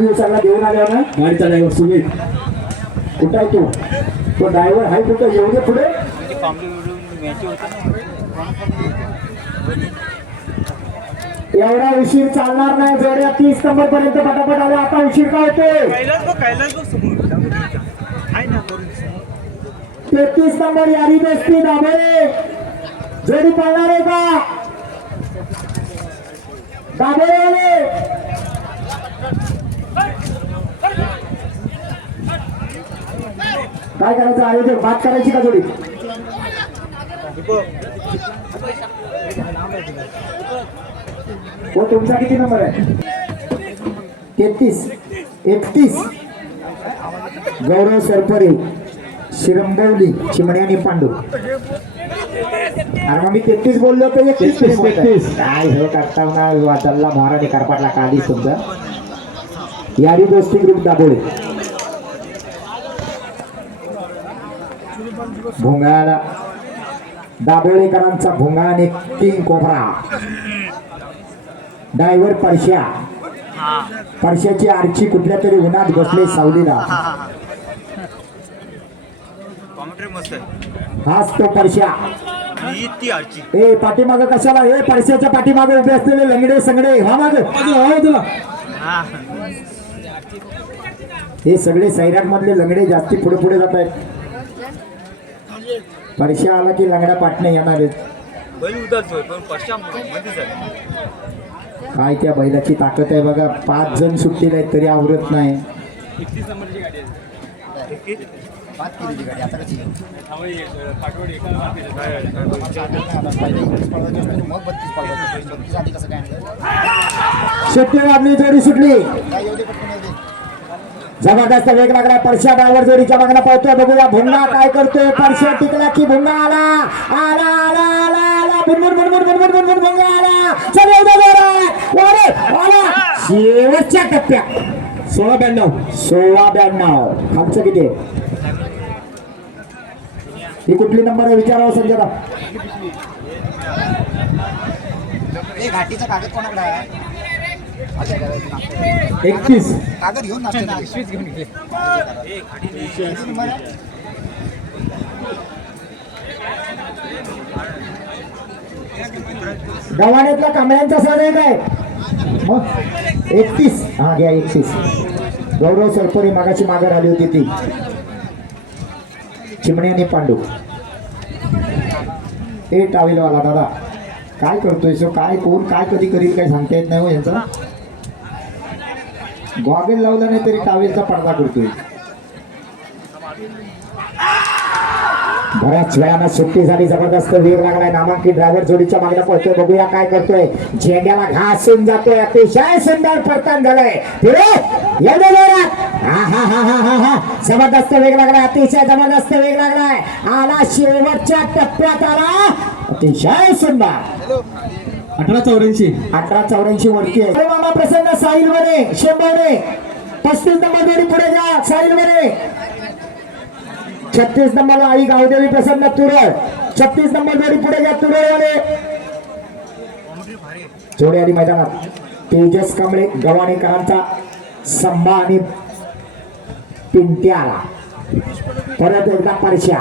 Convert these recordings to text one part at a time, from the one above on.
वाढदिवसाला घेऊन आल्या ना गाडीचा ड्रायव्हर सुमित. कुठं आहे तो ड्रायव्हर आहे कुठं एवढे पुढे एवढा उशीर चालणार नाही जोड्या 30 नंबर पर्यंत पटापट आला आता उशीर का होते 33 नंबर यारी दोस्ती दाबळे जोडी पळणार आहे का दाबळे आले काय करायचं आयोजक बात करायची का जोडी हो तुमचा किती नंबर आहे 33 31 गौरव सरपरे शिरंबवली चिमणे आणि पांडू अरे मग मी 33 बोललो तर 31 काय हे करता ना वाचलला महाराणी कारपाटला काढी तुमचा यारी दोस्ती ग्रुप दाबोळे भोंगाला दाबोळेकरांचा भोंगा आणि किंग कोबरा ड्रायव्हर परश्याची आरची कुठल्या तरी उन्हात बसले सावलीला हाच तो परश्या ए पाठीमाग कशाला हे परश्याच्या पाठीमागे उभे असलेले लंगडे संगडे हा माग तुला हे सगळे सैराट मधले लंगडे जास्ती पुढे पुढे जात आहेत परश्या आला की लंगडा पाटणे येणार आहेत काय त्या बैलाची ताकद आहे बघा 5 जण सुट्टीला आहेत तरी आवरत नाही 31 नंबरची गाडी आहे 5 किलोची गाडी आता कशी शेट्टी वाजली जोडी सुटली जबरदस्त वेग लागला परश्या ड्रायव्हर जोडीच्या मागणं पाहतोय बघूया भुंगा काय करतोय परश्या टिकला की भुंगा आला आला आला आला आला भुनभुन भुनभुन भुनभुन भुनभुन भुंगा आला चल येऊ दे जोरात ओरे आला शेवटच्या टप्प्यात 16-92 खालचं किती ही कुठली नंबर आहे विचारावं संजयला घाटीचा कागद कोणाकडे आहे 31 कागद घेऊन गव्हाण्यातल्या कांबळ्यांचा सण आहे काय मग 31 हा घ्या 31 गौरव सरपरी मागाची माघार आली होती ती चिमणे आणि पांडू ए टावेलवाला दादा काय करतोय सो काय कोण काय कधी करील काय सांगता येत नाही हो यांचा गॉगल लावला नाही तरी टावेलचा पडदा करतोय बऱ्याच वेळानं सुट्टी झाली जबरदस्त वेग लागलाय नामांकित ड्रायव्हर जोडीच्या मागण्या पळतोय बघूया काय करतोय झेंड्याला घासून जातोय अतिशय सुंदर परतान झालंय जबरदस्त वेग लागलाय अतिशय जबरदस्त वेग लागलाय आला शेवटच्या टप्प्यात आला अतिशय सुंदर 1884 वरती आहे मामा प्रसन्न साहिल बने शेंबवणे 35 नंबर जोडी पुढे जा साहिल बने 36 नंबर आई गावदेवी प्रसन्न तुरळ 36 नंबर जोडी पुढे घ्या तुरळवाले जोडी आली मैदानात तेजस कांबळे गव्हाणेकरांचा संभा आणि पिंट्या आला परत एकदा परश्या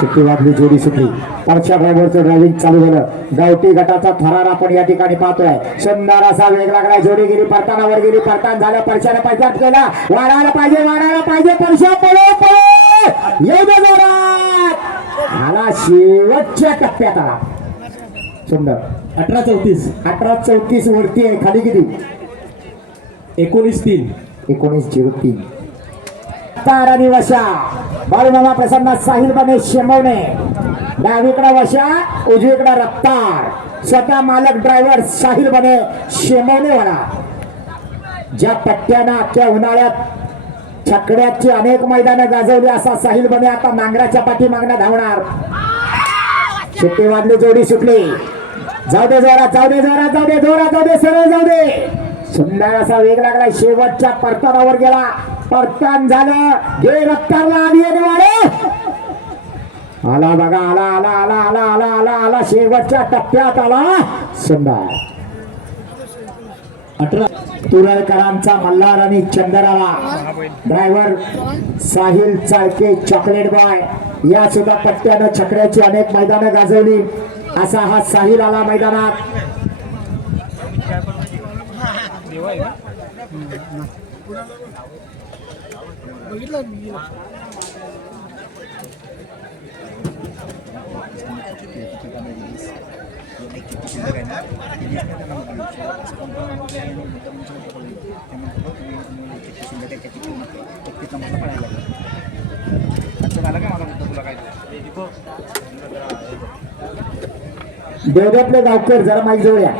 सुट्टी वाजली जोडी सुटली परश्या ड्रायव्हरचं ड्रायव्हिंग चालू झालं गावठी गटाचा थरार आपण या ठिकाणी पाहतोय सुंदर असा वेग लागलाय जोडी गेली परताना वर गेली परतान झालं परश्याने पैशात केला वाढायला पाहिजे परश्या पळो पळो येऊ दे जोरात हाला शेवटच्या टप्प्यात आला सुंदर 18-34 वरती आहे खाली किती 19-03 तारानी वशा बाळूमामा प्रसन्न साहिल बने शेमवणे डावीकडे वशा उजवीकडे रफ्तार स्वतः मालक ड्रायव्हर साहिल बने शेमवणे वाला ज्या पट्ट्यानं अख्ख्या उन्हाळ्यात छकड्याची अनेक मैदानं गाजवली असा साहिल बने आता नांगराच्या पाठीमागणं धावणार सुट्टी वाजली जोडी सुटली जाऊ दे जोरात सरळ जाऊ दे सुंदर असा वेग लागला शेवटच्या परतानावर गेला परतान झालं हे रफ्तारला आली आणि वाढे आला बघा आला आला आला आला आला आला आला शेवटच्या टप्प्यात आला सुंदर 18 तुरळकरांचा मल्हार आणि चंदराला driver Sahil Chalke chocolate boy या सुद्धा पट्ट्यानं छकड्याची अनेक मैदानं गाजवली असा हा साहिल आला मैदानात. देवदत्तले गावकर जरा माईक जवळ या.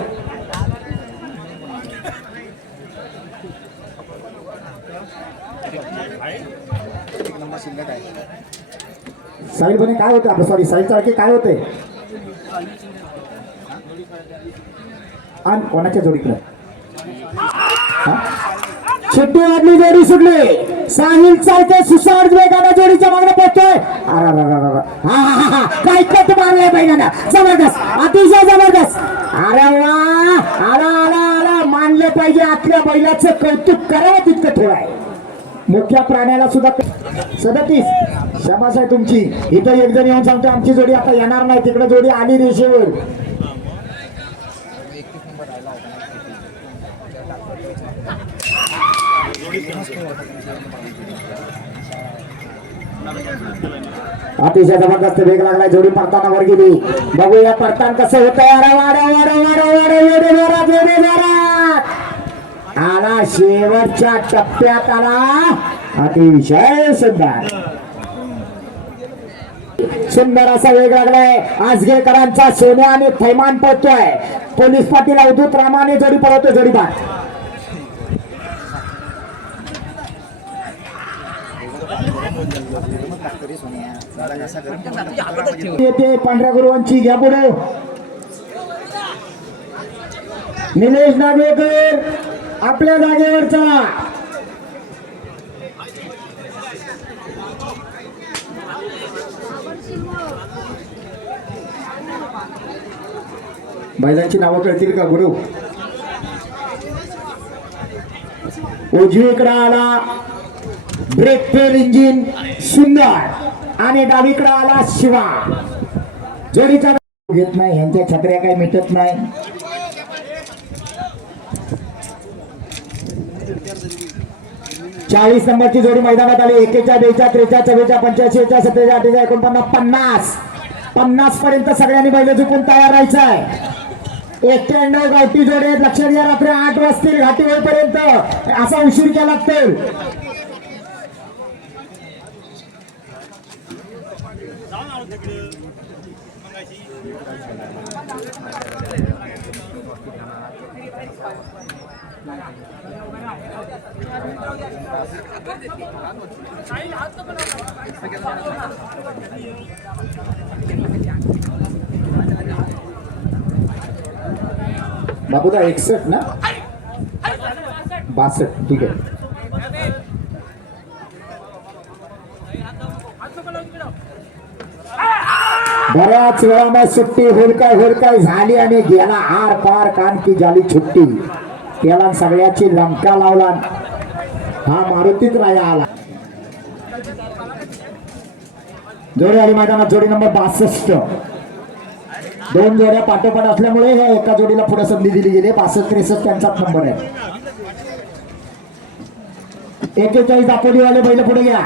साहिल बने काय होते आपलं सॉरी साहिल चाळके काय होते आणि कोणाच्या जोडीकडे शिट्टी वाजली जोडी सुटली साहिल चाळके सुसाड वेगाने जोडीच्या मागणे पोहोचतोय. काय कट मारलाय बैलांना जबरदस्त अतिशय जबरदस्त. अरे वा आला आला आला मानले पाहिजे आपल्या बैलाचं कौतुक करावं तितकं थोडं आहे. मुख्य प्राण्याला सुद्धा 37 शबास आहे तुमची. इथं एक जण येऊन सांगतो आमची जोडी आता येणार नाही तिकडे जोडी आली रेषेवर. अतिशय जबरदस्त वेग लागलाय जोडी परताना वर गेली. बघूया परतान कसं होत आला शेवटच्या टप्प्यात आला अतिशय सुंदर सुंदर असा वेग लागलाय. आजगेकरांचा सोन्या आणि थैमान पळतोय. पोलीस पाटील अवधूत रामाने जोडी पळवतोय जोडीदार. येते पांढऱ्या गुरुवांची घ्या पुढे निलेश नागवेकर आपल्या जागेवर चला. बैलांची नावं कळतील का गुरु. उजवीकडे आला ब्रेक फेल इंजिन सुंदर आणि डावीकडे आला शिवा. जोडीचा घेत नाही यांच्या छत्र्या काही मिटत नाही. चाळीस नंबरची जोडी मैदानात आली. 41, 42, 43, 44, 45, 46, 47, 48, 50 पर्यंत सगळ्यांनी बैल झुकून तयार राहायचं आहे. 91 गावठी जोडे लक्षात घ्या. रात्री 8 वाजतील घाटी होईपर्यंत असा उशीर केला लागतील. बाबूदा 61 ना 62 ठीक आहे. बऱ्याच वेळा सुट्टी हुडकाय झाली आणि गेला आर पार कान की झाली छुट्टी. त्याला सगळ्याची लंका लावला. हा मारुतीत राया आला. जोडी आली मैदानात जोडी नंबर 62. 2 जोड्या पाठोपाठ असल्यामुळे ह्या एका जोडीला पुढे संधी दिली गेली. 62-63 त्यांचाच नंबर आहे. 41 दापोलीवाले बैल पुढे घ्या.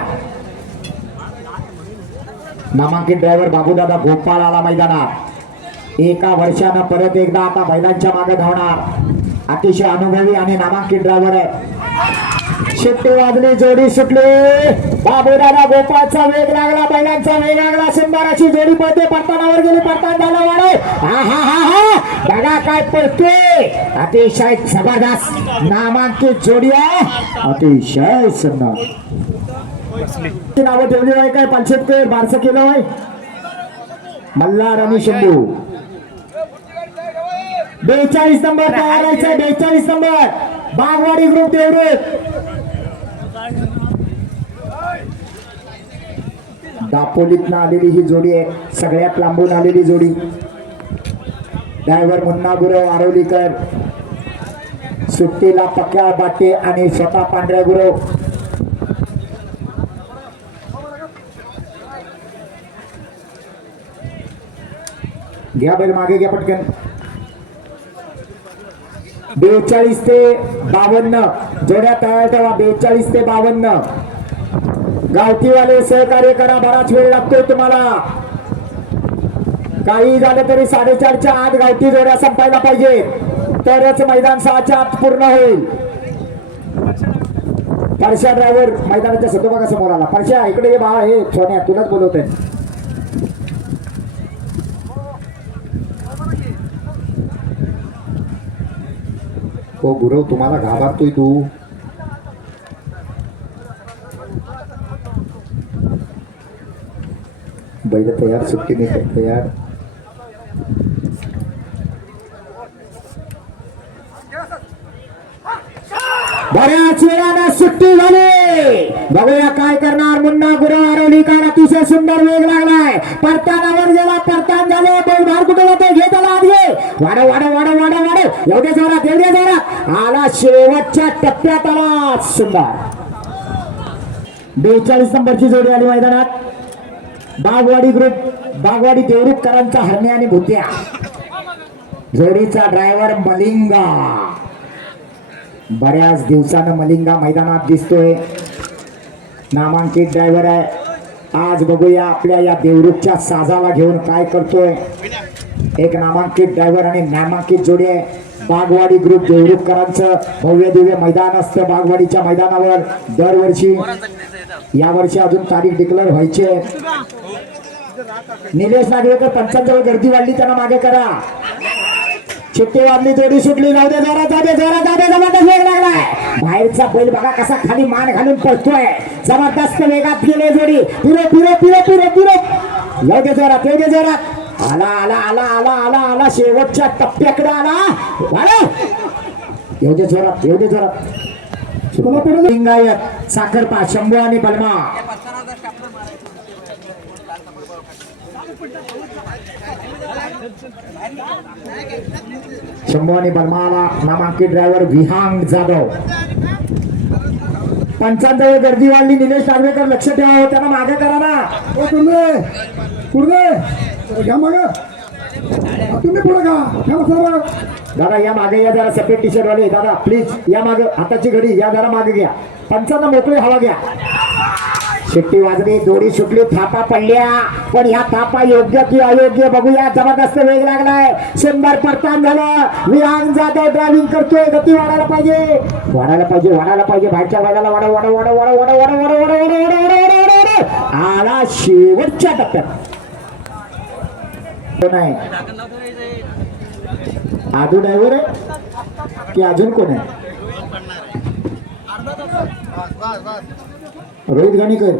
नामांकित ड्रायव्हर बाबूदादा गोपाळ आला मैदानात. एका वर्षानं परत एकदा आता बैलांच्या मागे धावणार. अतिशय अनुभवी आणि नामांकित ड्रायव्हर आहे. शिट्टी वाजली जोडी सुटली. बाबूदादा गोपाळचा वेग लागला बैलांचा वेग लागला. सुंदर अशी जोडी पळते. परतानावर गेली परतान झाला वाढ. बघा काय पळतोय. अतिशय जबरदस्त नामांकित जोडी आहे. अतिशय सुंदर नावं ठेवली आहे काय पालशेतकर बारसं केलं आहे. मल्हार आणि शंभू 42 नंबर तयार आहे. 42 नंबर बागवाडी ग्रुप देवरे दापोलीतनं आलेली ही जोडी आहे, सगळ्यात लांबून आलेली जोडी. ड्रायव्हर मुन्ना गुरव आरोलीकर, सुट्टीला पक्या बाटे आणि स्वतः पांढऱ्या गुरव. घ्या बैल मागे घ्या पटकन. 42 ते 52 जोड्या तयार ठेवा. 42 ते 52 गावठीवाले सहकार्य करा, बराच वेळ लागतोय तुम्हाला. काही झालं तरी 4:30च्या आत गावठी जोड्या संपायला पाहिजे, तरच मैदान 6च्या आत पूर्ण होईल. परशा ड्रायव्हर मैदानाच्या सतोबा समोर आला. परशा इकडे ये बाळा, हे सोन्या तुलाच बोलवत आहे. हो गुरव, तुम्हाला घाबरतोय तू. बैल तयार, सुट्टी नाही तयार. बऱ्याच वेळानं सुट्टी झाली. बघूया काय करणार मुन्ना गुरव आरोलीकर. अतिशय सुंदर वेग लागलाय. परतानावर गेला, परतान झाले. बैल बाहेर कुठे जातो, घे त्याला आत घे. वाढव वाढव वाढव वाढव वाढव, एवढ्या जोरात एवढ्या जोरात आला. शेवटच्या टप्प्यात आला. सुंदर 42 नंबरची जोडी आली मैदानात. बागवाडी ग्रुप, बागवाडी देवरुखकरांचा हरणे आणि भुत्या. जोडीचा ड्रायव्हर मलिंगा. बऱ्याच दिवसानं मलिंगा मैदानात दिसतोय. नामांकित ड्रायव्हर आहे. आज बघूया आपल्या या देवरुखच्या साजाला घेऊन काय करतोय. एक नामांकित ड्रायव्हर आणि नामांकित जोडी आहे. बागवाडी ग्रुप देवरुखकरांचं भव्य दिव्य मैदान असतं बागवाडीच्या मैदानावर दरवर्षी. यावर्षी अजून तारीख डिक्लेअर व्हायची आहे. निलेश नागवेकर पंचांजवळ गर्दी वाढली, त्यांना मागे करा. चिट्टी वाजली, जोडी सुटली. जाऊ दे जरा, जाऊ दे जरा, जाऊ दे. जबरदस्त वेग लागलाय. बाहेरचा बैल बघा कसा खाली मान घालून पळतोय. जबरदस्त वेगात गेले जोडी. फिरो फिरो फिरो फिरो फिरो. येऊ दे जोरात, येऊ दे जोरात. आला आला आला आला आला आला. शेवटच्या टप्प्याकडे आला. येऊ दे जोरात, येऊ दे जोरात. लिंगायत, साखरपा, शंभू आणि बलमा. शंभू आणि बलमाला नामांकित ड्रायव्हर विहांग जाधव. पंचांजवळ गर्दी वाढली. निलेश नागवेकर लक्ष ठेवा हो, त्यांना मागे करा ना. पुढे घ्या माग, तुम्ही पुढे घ्या. दादा या मागे या जरा. सफेद टी शर्ट वाले दादा प्लीज या मागे. हाताची घडी या जरा मागे घ्या. पंचांना मोकळी हवा घ्या. शिट्टी वाजली, जोडी सुटली, थापा पडल्या. पण ह्या थापा योग्य की अयोग्य बघूया. जबरदस्त वेग लागलाय. सुंदर परतान झालं. विहांग जाधव ड्रायव्हिंग करतोय. गती वाढायला पाहिजे, वाढायला पाहिजे, वाढायला पाहिजे. बाहेरच्या वाढायला वाढ वाढ वाढ वाढ वाढ वाढ वाढ वाढ वाढ. आला शेवटच्या टप्प्यात. कोण आहे? आदू ड्रायव्हर आहे की अजून कोण आहे? रोहित गाणीकर.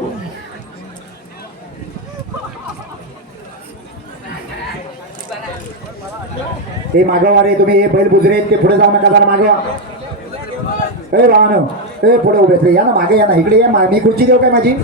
ते मागवा रे तुम्ही. हे बैल बुजरे ते पुढे जाऊ नका, जरा मागवा. ए राहणं, ए पुढे उभे या ना, मागे या ना, इकडे या. मी खुर्ची देऊ काय माझी?